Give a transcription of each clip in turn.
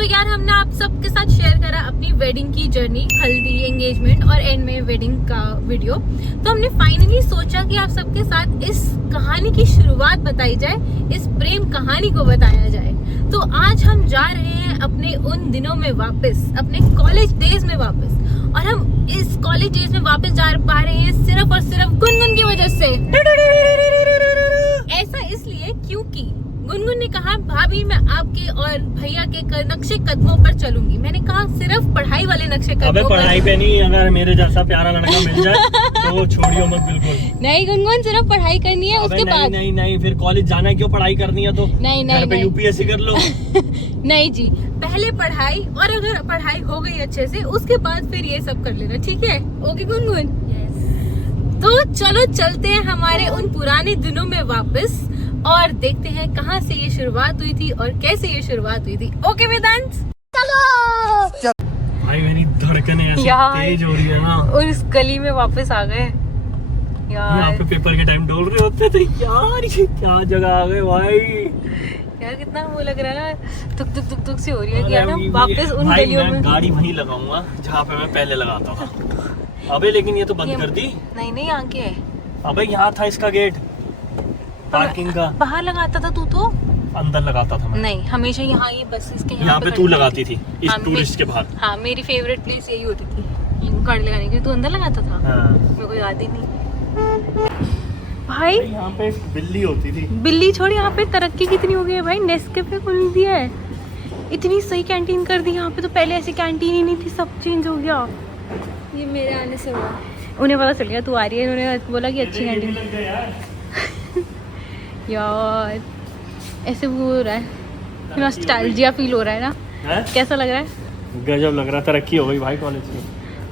तो यार हमने आप सबके साथ शेयर करा अपनी वेडिंग की जर्नी, हल्दी, एंगेजमेंट और एंड में वेडिंग का वीडियो। तो हमने फाइनली सोचा कि आप सबके साथ इस कहानी की शुरुआत बताई जाए, इस प्रेम कहानी को बताया जाए। तो आज हम जा रहे हैं अपने उन दिनों में वापस, अपने कॉलेज डेज में वापस। और हम इस कॉलेज डेज में वापस जा पा रहे हैं सिर्फ और सिर्फ गुनगुन की वजह से। ऐसा इसलिए क्योंकि गुनगुन ने कहा भाभी मैं आपके और भैया के नक्शे कदमों पर चलूंगी। मैंने कहा सिर्फ पढ़ाई वाले नक्शे कदमों पर। पढ़ाई पे नहीं, अगर मेरे जैसा प्यारा लड़का मिल जाए तो छोड़ियो मत बिल्कुल। नहीं गुनगुन, सिर्फ पढ़ाई करनी है, उसके बाद नहीं फिर कॉलेज जाना है, क्यों पढ़ाई करनी है तो नहीं यूपीएससी कर लो। नहीं जी, पहले पढ़ाई, और अगर पढ़ाई हो गई अच्छे से उसके बाद फिर ये सब कर लेना, ठीक है? ओके गुनगुन? तो चलो चलते हैं हमारे उन पुराने दिनों में वापस और देखते हैं कहाँ से ये शुरुआत हुई थी और कैसे ये शुरुआत हुई थी। ओके वेदांत, चलो। भाई मेरी धड़कनें ऐसी तेज हो रही है ना। और इस गली में वापस आ गए यार। यहाँ पे पेपर के टाइम डोल रहे होते थे यार, ये क्या जगह आ गए भाई। यार कितना वो लग रहा है ना, तुक तुक तुक तुक सी हो रही है कि यार हम वापस उन गलियों में। गाड़ी वहीं लगाऊंगा जहाँ पे मैं पहले लगाता था। अबे लेकिन ये तो बंद कर दी। नहीं यहाँ के है। अबे यहाँ था इसका गेट पार्किंग का। बाहर लगाता था तू तो? अंदर लगाता था मैं। नहीं, हमेशा यहाँ ये बसेस के यहाँ पे तू लगाती थी इस टूरिस्ट के बाहर। हाँ, मेरी फेवरेट प्लेस यही होती थी गाड़ी लगाने की। तू अंदर लगाता था? हाँ। मेरे को याद ही नहीं भाई। यहाँ पे बिल्ली होती थी। बिल्ली छोड़, यहाँ पे तरक्की कितनी हो गई है भाई। नेस्कैफे खोल दिया है, इतनी सही कैंटीन कर दी यहाँ पे। तो पहले ऐसी कैंटीन ही नहीं थी, सब चेंज हो गया। ये मेरे आने से हुआ, उन्हें पता चल गया तू आ रही है, उन्होंने बोला कि अच्छी कैंटीन। यार ऐसे वो हो रहा है, नॉस्टैल्जिया फील हो रहा है ना। कैसा लग रहा है? गजब लग रहा है, तरक्की हो गई भाई कॉलेज की,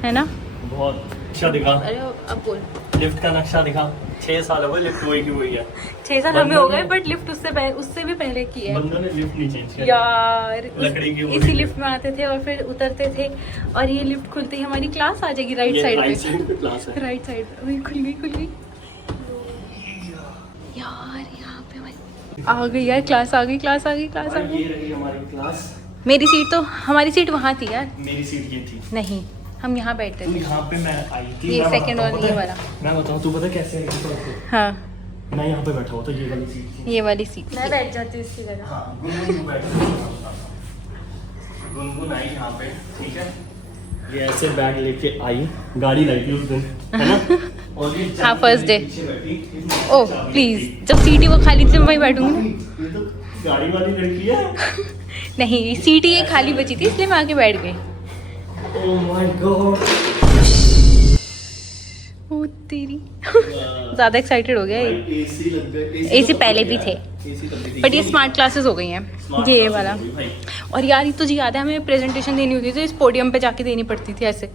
है ना? बहुत। नक्शा दिखा। अरे अब बोल। लिफ्ट का नक्शा दिखा। 6 साल हो गए लिफ्ट वही की हुई है। 6 साल हमें हो गए, बट लिफ्ट उससे भी पहले की है। बंदों ने लिफ्ट नहीं चेंज किया यार। लकड़ी की इसी लिफ्ट में आते थे और फिर उतरते थे, और ये लिफ्ट खुलते ही हमारी क्लास आ जाएगी राइट साइड पे। क्लास है। राइट साइड पे खुल गई। यार यहाँ पे आ गई यार, क्लास आ गई। ये रही हमारी क्लास। मेरी सीट तो, हमारी सीट वहाँ थी यार। मेरी सीट ये थी। नहीं, हम यहाँ बैठते थे। यहाँ पे मैं आई थी। ये सेकंड और ये वाला। मैं बताऊँ, तू पता कैसे आई थी? हाँ, मैं यहाँ पे बैठा हुआ था, ये वाली सीट थी। ये वाली सीट मैं बैठ जाती हूँ इसकी जगह। हाँ, गुनगुन आई यहाँ पे, ठीक है। ये ऐसे बैग लेके आई, गाड़ी लाई थी उस दिन, है ना? और ये हाँ, फर्स्ट डे। पीछे बैठी। ओह प्लीज, जब सीट ही वो खाली थी मैं वहीं बैठूंगी ना। ये तो गाड़ी वाली लड़की है। नहीं, सीट ही एक खाली बची थी इसलिए मैं आके बैठ गई। Oh my God. ओ तेरी ज्यादा एक्साइटेड हो गया ये। एसी लग गए। एसी पहले भी थे, बट ये स्मार्ट क्लासेस हो गई हैं ये वाला। और यार ये तुझे याद है हमें प्रेजेंटेशन देनी होती थी तो इस पोडियम पे जाके देनी पड़ती थी ऐसे।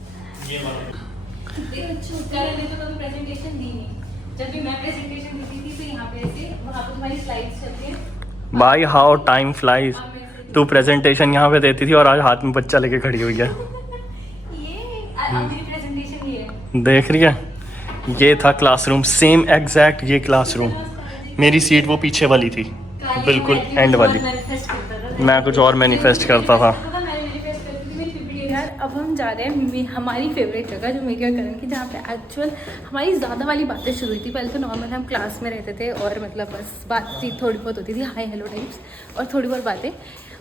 प्रेजेंटेशन दी नहीं, जब भी मैं प्रेजेंटेशन देती थी तो यहाँ पे ऐसे, वहाँ पे तुम्हारी स्लाइड्स चलती है। भाई हाउ टाइम फ्लाइज। तू प्रेजेंटेशन यहाँ पे देती थी और आज हाथ में बच्चा लेके खड़ी हुई है। मेरी प्रेजेंटेशन ये है, देख रही है? ये था क्लासरूम, सेम एग्जैक्ट ये क्लासरूम। मेरी सीट वो पीछे वाली थी, बिल्कुल एंड वाली। मैं कुछ और मैनिफेस्ट करता था। यार अब हम जा रहे हैं हमारी फेवरेट जगह, जो मेरी और करण की, जहाँ पे एक्चुअल हमारी ज़्यादा वाली बातें शुरू हुई थी। पहले तो नॉर्मल हम क्लास में रहते थे और मतलब बस बातचीत थोड़ी बहुत होती थी, हाय हेलो टाइप्स, और थोड़ी बहुत बातें।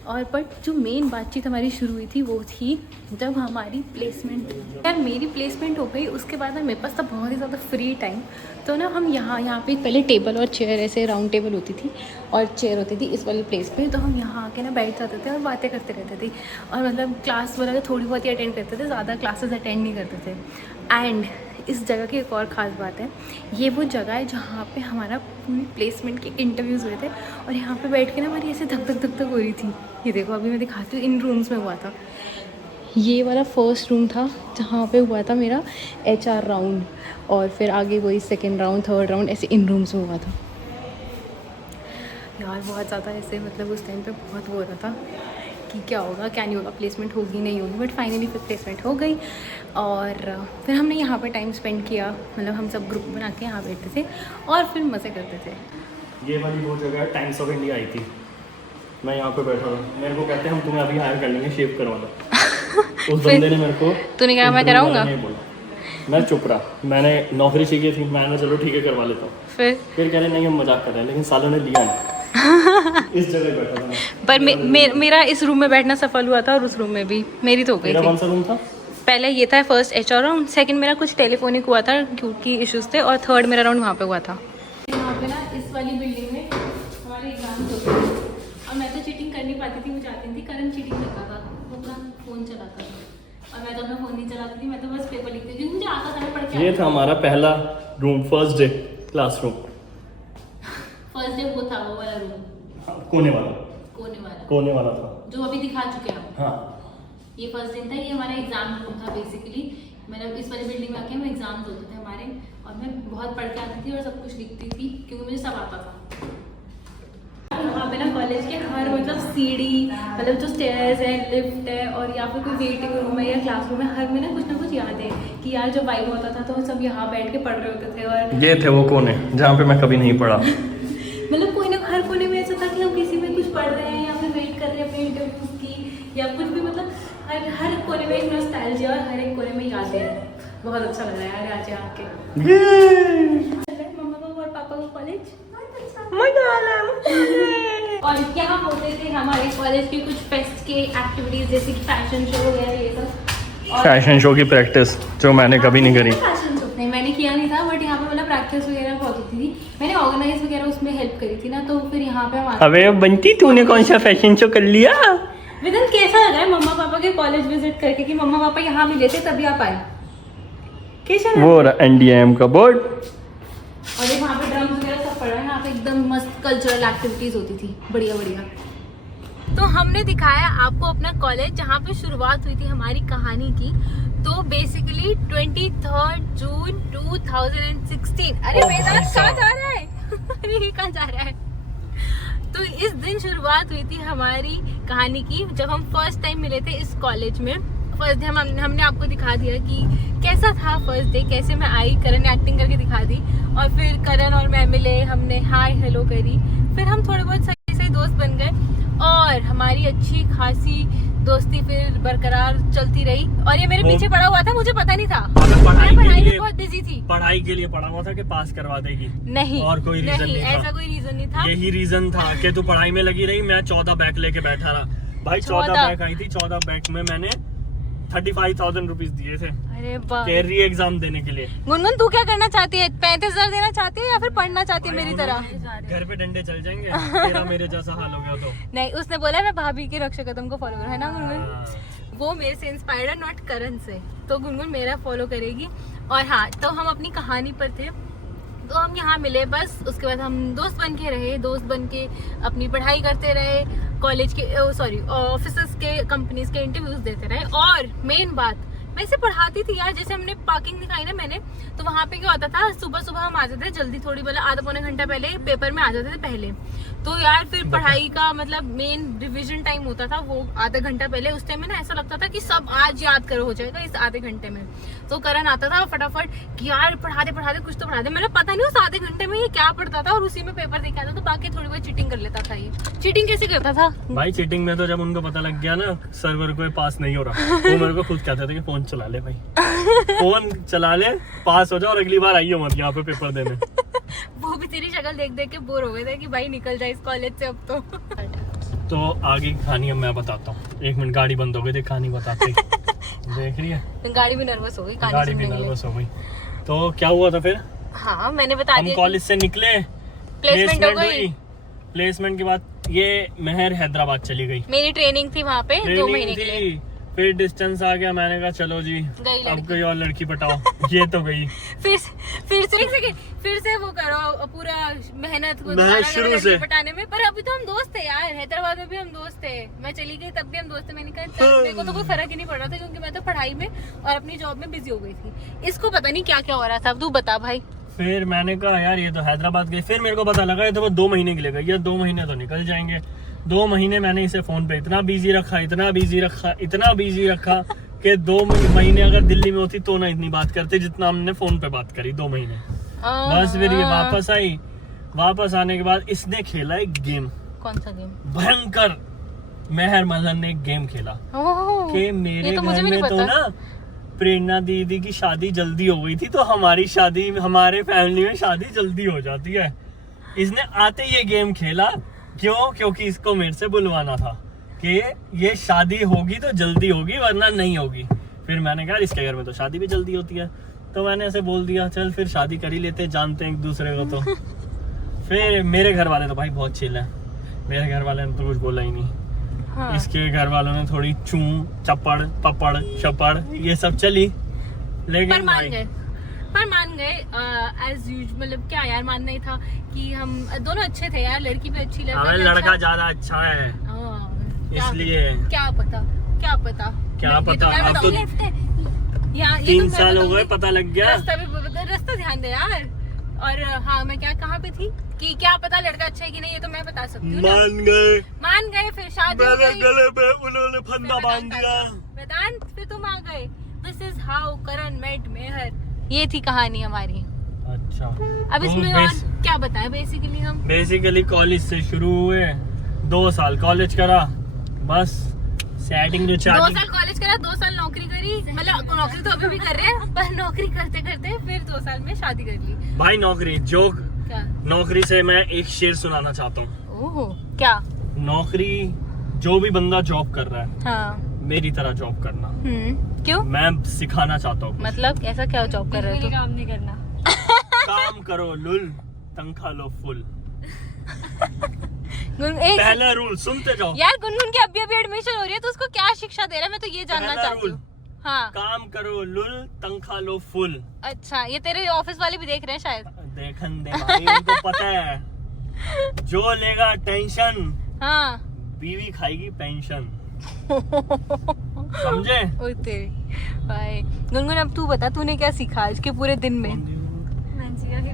और बट जो मेन बातचीत हमारी शुरू हुई थी वो थी जब हमारी प्लेसमेंट। यार मेरी प्लेसमेंट हो गई, उसके बाद ना मेरे पास था बहुत ही ज़्यादा फ्री टाइम। तो ना हम यहाँ पे पहले टेबल और चेयर, ऐसे राउंड टेबल होती थी और चेयर होती थी इस वाली प्लेस पे। तो हम यहाँ आके ना बैठ जाते थे और बातें करते रहते थे, और मतलब क्लास वगैरह थोड़ी बहुत ही अटेंड करते थे, ज़्यादा क्लासेस अटेंड नहीं करते थे। एंड इस जगह की एक और ख़ास बात है, ये वो जगह है जहाँ पे हमारा पूरी प्लेसमेंट के इंटरव्यूज़ हुए थे। और यहाँ पे बैठ के ना हमारी ऐसे धक धक हो रही थी। ये देखो अभी मैं दिखाती हूँ, इन रूम्स में हुआ था। ये वाला फर्स्ट रूम था जहाँ पे हुआ था मेरा HR राउंड, और फिर आगे वही सेकेंड राउंड, थर्ड राउंड, ऐसे इन रूम्स में हुआ था। यार बहुत ज़्यादा ऐसे मतलब उस टाइम पे बहुत वो हो रहा था कि क्या होगा क्या नहीं होगा, प्लेसमेंट होगी नहीं होगी। बट फाइनली फिर प्लेसमेंट हो गई, और फिर हमने यहाँ पे टाइम स्पेंड किया। मतलब हम सब ग्रुप बना के यहाँ बैठते थे और फिर मज़े करते थे। ये वाली वो जगह टाइम्स ऑफ इंडिया आई थी। मैं यहाँ पे बैठा हूँ, मेरे को कहते हैं हम तुम्हें अभी हायर कर लेंगे, शेव करवा दो। उस बंदे ने मेरे को, तूने कहा मैं कराऊंगा? नहीं बोला, मैं चुप रहा, मैंने नौकरी चाहिए थी, मैंने चलो ठीक है करवा लेता हूँ। फिर कह रहे नहीं हम मजाक कर रहे हैं, लेकिन सालों ने लिया नहीं। इस जगह बैठा था मैं। पर मेरा इस रूम में बैठना सफल हुआ था और उस रूम में भी मेरी तो हो गई मेरा थी। कौन सा रूम था? पहले ये था फर्स्ट HR राउंड, सेकंड मेरा कुछ टेलीफोनिक हुआ था क्योंकि इश्यूज थे, और थर्ड मेरा राउंड वहाँ पे हुआ था। यहाँ पे ना इस वाली बिल्डिंग में हमारे एग्जाम्स होते थे और मैं तो चीटिंग कर नहीं पाती थी, मुझे आती नहीं थी। करण चीटिंग करता था, वो अपना फ़ोन चलाता था और मैं तो अपना फ़ोन नहीं चलाती थी, मैं तो बस पेपर लिखती थी, मुझे आता था, मैं पढ़ के। ये था हमारा पहला room, first day classroom. First day वो था, वो वाला रूम, कोने वाला कोने वाला था, जो अभी दिखा चुके हैं। हाँ ये फर्स्ट दिन था, ये हमारा एग्जाम रूम था बेसिकली। मतलब इस वाली बिल्डिंग में आके हम एग्जाम्स होते थे हमारे, और मैं बहुत पढ़ के आती थी और सब कुछ लिखती थी क्योंकि मुझे सब आता था। यहाँ पे ना कॉलेज के हर मतलब सीढ़ी, मतलब जो स्टेयर्स है, लिफ्ट है, और या फिर कोई वेटिंग रूम है या क्लासरूम है, हर में ना कुछ याद है कि यार जो वाइब होता था तो सब यहाँ बैठ के पढ़ रहे होते थे। और ये थे वो कोने जहाँ पे मैं कभी नहीं पढ़ा। मतलब कोई ना, हर कोने में ऐसा था कि हम किसी में कुछ पढ़ रहे हैं या फिर वेट कर रहे हैं अपने इंटरव्यूज की या कुछ भी, मतलब हर कोने में एक नॉस्टैल्जिया और हर एक कोने में यादें हैं। बहुत अच्छा लग रहा है यार आज आके। मम्मा को और पापा को कॉलेज और यहाँ होते थे हमारे कॉलेज के कुछ फेस्ट के एक्टिविटीज, जैसे कि फैशन शो वगैरह ये सब। फैशन शो की प्रैक्टिस जो मैंने कभी नहीं करी। फैशन शो नहीं मैंने किया नहीं था, बट यहाँ पे मतलब प्रैक्टिस वगैरह बहुत होती थी, मैंने ऑर्गेनाइज वगैरह उसमें हेल्प करी थी ना, तो फिर यहाँ पे हम। अबे बंटी तूने कौन सा फैशन शो कर लिया? विदन कैसा लग रहा है मम्मा पापा के कॉलेज विजिट करके कि मम्मा पापा यहाँ मिले थे तभी आप आए? कैसा वो NDM का बोर्ड, और एक वहाँ पे ड्रम्स वगैरह सब पड़ रहा है, यहाँ पे एकदम मस्त कल्चरल एक्टिविटीज होती थी, बढ़िया बढ़िया। तो हमने दिखाया आपको अपना कॉलेज जहाँ पे शुरुआत हुई थी हमारी कहानी की। तो बेसिकली 23 जून 2016। अरे वेदांत कहाँ जा रहा है? अरे ये कहाँ जा रहा है? तो इस दिन शुरुआत हुई थी हमारी कहानी की, जब हम फर्स्ट टाइम मिले थे इस कॉलेज में। फर्स्ट डे हमने आपको दिखा दिया कि कैसा था फर्स्ट डे, कैसे मैं आई, करण ने एक्टिंग करके दिखा दी, और फिर करण और मैं मिले, हमने हाय हेलो करी, फिर हम थोड़े बहुत सही दोस्त बन गए और हमारी अच्छी खासी दोस्ती फिर बरकरार चलती रही। और ये मेरे पीछे पड़ा हुआ था, मुझे पता नहीं था, मैं पढ़ाई में बहुत बिजी थी। पढ़ाई के लिए पढ़ा हुआ था कि पास करवा देगी, नहीं और कोई रीजन नहीं था। ऐसा कोई रीजन नहीं था, यही रीजन था कि तू पढ़ाई में लगी रही, मैं 14 बैक लेके बैठा रहा। भाई 14 बैक आई थी, 14 बैक में मैंने 35,000 रुपीज दिए थे। अरे वाह। री एग्जाम देने के लिए। गुनगुन तू क्या करना चाहती है? 35,000 देना चाहती है या फिर पढ़ना चाहती है मेरी तरह? घर पे डंडे चल जाएंगे तेरा मेरे जैसा हाल हो गया तो। नहीं, उसने बोला मैं भाभी के रक्षा कदम को फॉलो है ना गुनगुन, वो मेरे से इंस्पायर्ड है, नॉट करण से, तो गुनगुन मेरा फॉलो करेगी। और हाँ, तो हम अपनी कहानी पर थे, तो हम यहाँ मिले, बस उसके बाद हम दोस्त बन के रहे, दोस्त बन के अपनी पढ़ाई करते रहे, कॉलेज के ऑफिसर्स के, कंपनीज के इंटरव्यूज देते रहे। और मेन बात, मैं इसे पढ़ाती थी यार, जैसे हमने पार्किंग दिखाई ना मैंने, तो वहाँ पे क्या होता था, सुबह सुबह हम आ जाते थे जल्दी, थोड़ी मतलब आधा पौने घंटा पहले पेपर में आ जाते थे पहले। तो यार फिर पढ़ाई का मतलब मेन रिवीजन टाइम होता था वो आधा घंटा पहले। उस टाइम में ना ऐसा लगता था कि सब आज याद करो हो जाएगा इस आधे घंटे में। तो करण आता था फटाफट कि यार पढ़ा दे कुछ तो पढ़ा दे। मैंने पता नहीं उस आधे घंटे में ये क्या पढ़ता था, और उसी में पेपर दिखा था, तो बाकी थोड़ी बहुत चीटिंग कर लेता था। ये चीटिंग कैसे करता था भाई? चीटिंग में तो जब उनको पता लग गया ना सर्वर को पास नहीं हो रहा, वो मेरे को खुद कहते थे कि फोन चला ले भाई, फोन चला ले, पास हो जाओ और अगली बार आइयो मत यहाँ पे पेपर देने। वो भी तेरी शक्ल देख देख के बोर हो गए थे कि भाई निकल जाए इस कॉलेज से अब तो आगे की कहानी अब मैं बताता हूँ। 1 मिनट, गाड़ी बंद हो गई थी कहानी बताते ही। देख रही है, गाड़ी भी नर्वस हो गई, गाड़ी भी नर्वस हो गई। तो क्या हुआ था फिर? हाँ मैंने बता दिया, हम कॉलेज से निकले, प्लेसमेंट हो गई। प्लेसमेंट के बाद ये महर हैदराबाद चली गई, मेरी ट्रेनिंग थी वहाँ पे 2 महीने के लिए। फिर डिस्टेंस आ गया, मैंने कहा चलो जी अब कोई और लड़की पटाओ। ये तो गई। फिर से वो करो पूरा मेहनत शुरू से पटाने में। पर अभी तो हम दोस्त थे यार, हैदराबाद में भी हम दोस्त थे, मैं चली गई तब भी हम दोस्त थे। मैंने कहा मेरे को तो कोई फर्क ही नहीं पड़ रहा था, क्योंकि मैं तो पढ़ाई में और अपनी जॉब में बिजी हो गई थी। इसको पता नहीं क्या क्या हो रहा था, अब तू बता भाई। फिर मैंने कहा यार ये तो हैदराबाद गई। फिर मेरे को पता लगा ये तो वो 2 महीने के लिए गई, 2 महीने तो निकल जाएंगे। 2 महीने मैंने इसे फोन पे इतना बिजी रखा कि 2 महीने अगर दिल्ली में होती तो ना इतनी बात करते जितना हमने फोन पे बात करी 2 महीने। बस फिर ये वापस आई, वापस आने के बाद इसने खेला एक गेम। कौन सा गेम? भयंकर मेहर मदन ने एक गेम खेला कि मेरे घर में तो ना प्रेरणा दीदी की शादी जल्दी हो गई थी, तो हमारी शादी, हमारे फैमिली में शादी जल्दी हो जाती है। इसने आते ये गेम खेला, क्यों? क्योंकि इसको मेरे से बुलवाना था कि ये शादी होगी तो जल्दी होगी वरना नहीं होगी। फिर मैंने कहा इसके घर में तो शादी भी जल्दी होती है, तो मैंने ऐसे बोल दिया चल फिर शादी कर ही लेते, जानते हैं एक दूसरे को। तो फिर मेरे घर वाले तो भाई बहुत चिल है, मेरे घर वाले ने तो कुछ बोला ही नहीं। हाँ। इसके घर वालों ने थोड़ी चू चपड़ पपड़ शपड़ ये सब चली, लेकिन पर मान गए एज यूजुअल। मतलब क्या यार, मानना ही था कि हम दोनों अच्छे थे यार, लड़की भी अच्छी, लड़का ज्यादा अच्छा है इसलिए। क्या पता अब तो 3 साल हो गए, पता लग गया। रास्ता ध्यान दे यार। और हाँ, मैं कहाँ पे थी कि क्या पता लड़का अच्छा है कि नहीं, ये तो मैं बता सकती हूँ। मान गए फिर शादी हो गई, गले पे उन्होंने फंदा बांध दिया। वेदांत फिर तुम आ गए। This is how Karan met Mehar. ये थी कहानी हमारी। अच्छा, अब इसमें और क्या बताएं? बेसिकली कॉलेज से शुरू हुए, 2 साल कॉलेज करा, बस सेटिंग जो 2 साल कॉलेज करा, 2 साल नौकरी करी। मतलब नौकरी तो अभी भी कर रहे हैं, पर नौकरी करते करते फिर 2 साल में शादी कर ली। भाई नौकरी से मैं एक शेर सुनाना चाहता हूँ। ओह, क्या? नौकरी, जो भी बंदा जॉब कर रहा है, हाँ, मेरी तरह जॉब करना। क्यों? मैं सिखाना चाहता हूँ। मतलब ऐसा क्या जॉब कर रहे हो? काम नहीं करना। काम करो लुल, तनख्वाह लो फुल। पहला रूल सुनते जाओ यार। गुनगुन की अभी एडमिशन हो रही है, तो उसको क्या शिक्षा दे रहा है, मैं तो ये जानना चाहती हूँ। हाँ, काम करो लुल, तनख्वाह लो फुल। अच्छा, ये तेरे ऑफिस वाले भी देख रहे हैं शायद। देखन दे भाई, उनको पता है जो लेगा टेंशन, हाँ, बीवी खाएगी पेंशन। समझे? ओए तेरी भाई। गुनगुन, अब तू बता, तूने क्या सीखा आज के पूरे दिन में?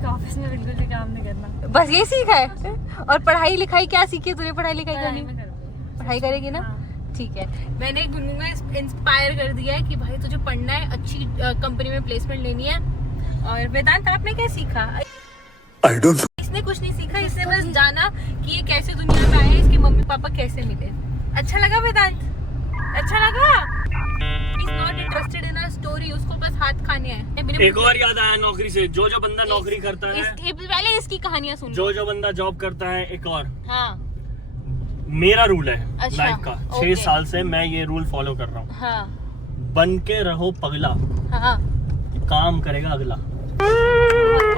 ऑफिस में बिल्कुल भी काम नहीं करना, बस ये सीखा है। और पढ़ाई लिखाई क्या सीखी तूने? पढ़ाई लिखाई करनी, पढ़ाई करेगी ना? ठीक है। मैंने गुनगुन में इंस्पायर कर दिया है कि भाई तुझे पढ़ना है, अच्छी कंपनी में प्लेसमेंट लेनी है। और वेदांत, आपने क्या सीखा? इसने कुछ नहीं सीखा, इसने बस जाना कि ये कैसे दुनिया में आया, इसके मम्मी पापा कैसे मिले। अच्छा लगा वेदांत? अच्छा लगा? He's not interested in a story, उसको बस हाथ खाने हैं। एक और याद आया नौकरी से, जो बंदा नौकरी करता है, पहले इसकी कहानियां सुन। जो बंदा जॉब करता है, एक और, हाँ, मेरा रूल है अच्छा, लाइफ का। 6 साल से मैं ये रूल फॉलो कर रहा हूँ। हाँ, बन के रहो पगला, हाँ, काम करेगा अगला।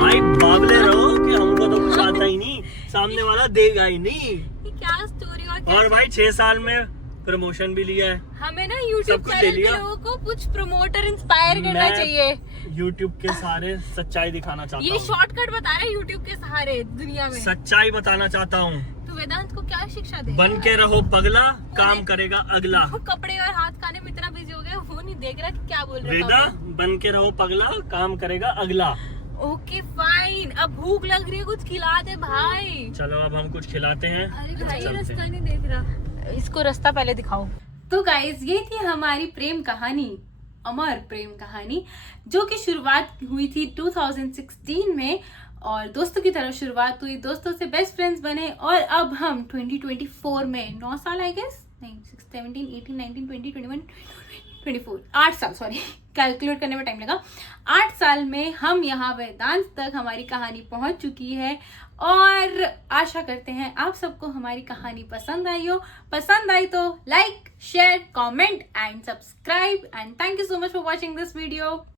भाई बावले रहो कि हमको तो कुछ आता ही नहीं, सामने वाला देगा ही नहीं। क्या स्टोरी। और भाई 6 साल में प्रमोशन भी लिया है। हमें ना YouTube चैनल के लोगों को कुछ प्रमोटर इंस्पायर करना चाहिए। YouTube के सहारे सच्चाई दिखाना चाहता हूँ। ये शॉर्टकट बता रहे हैं YouTube के सहारे दुनिया में। सच्चाई बताना चाहता हूँ। तो वेदांत को क्या शिक्षा दे? बन के रहो पगला, काम करेगा अगला। वो कपड़े और हाथ खाने में इतना बिजी हो गया, वो नहीं देख रहा कि क्या बोल रहे हैं। वेदा, बन के रहो पगला, काम करेगा अगला। ओके फाइन, अब भूख लग रही है, कुछ खिला दे भाई। चलो अब हम कुछ खिलाते हैं। अरे भाई, रास्ता नहीं देख रहा, इसको रास्ता पहले दिखाओ। तो गाइज, ये थी हमारी प्रेम कहानी, अमर प्रेम कहानी, जो कि शुरुआत हुई थी 2016 में और दोस्तों की तरफ शुरुआत हुई, दोस्तों से बेस्ट फ्रेंड्स बने और अब हम 2024 में 9 साल आई गेस, नहीं 17, 18, 19, 20, 21, 24, 8 साल, सॉरी कैलकुलेट करने में टाइम लगा। 8 साल में हम यहाँ वेदांत तक हमारी कहानी पहुंच चुकी है और आशा करते हैं आप सबको हमारी कहानी पसंद आई हो। पसंद आई तो like, share, comment and subscribe and thank you so much for watching this video.